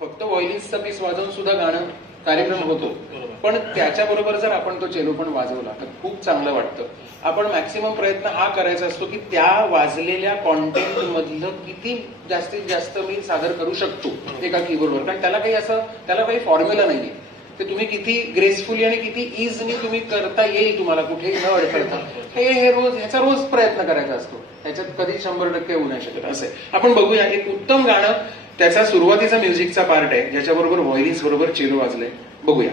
फक्त व्हायोलिन्सचा पीस वाजवून सुद्धा गाणं कार्यक्रम होतो, पण त्याच्याबरोबर जर आपण तो चेलो पण वाजवला तर खूप चांगलं वाटतं. आपण मॅक्सिमम प्रयत्न हा करायचा असतो की त्या वाजलेल्या कॉन्टेंट मधलं किती जास्तीत जास्त मी सादर करू शकतो एका कीबोर्डवर, कारण त्याला काही फॉर्म्युला नाहीये. ते तुम्ही किती ग्रेसफुली आणि किती इझिली तुम्ही करता येईल तुम्हाला कुठेही न अडखळता, हे रोज ह्याचा रोज प्रयत्न करायचा असतो. ह्याच्यात कधी 100% होऊ नाही शकत. असे आपण बघूया एक उत्तम गाणं, त्याचा सुरुवातीचा म्युझिकचा पार्ट आहे ज्याच्याबरोबर व्हायोलिन्स बरोबर चेलो वाजलंय, बघूया.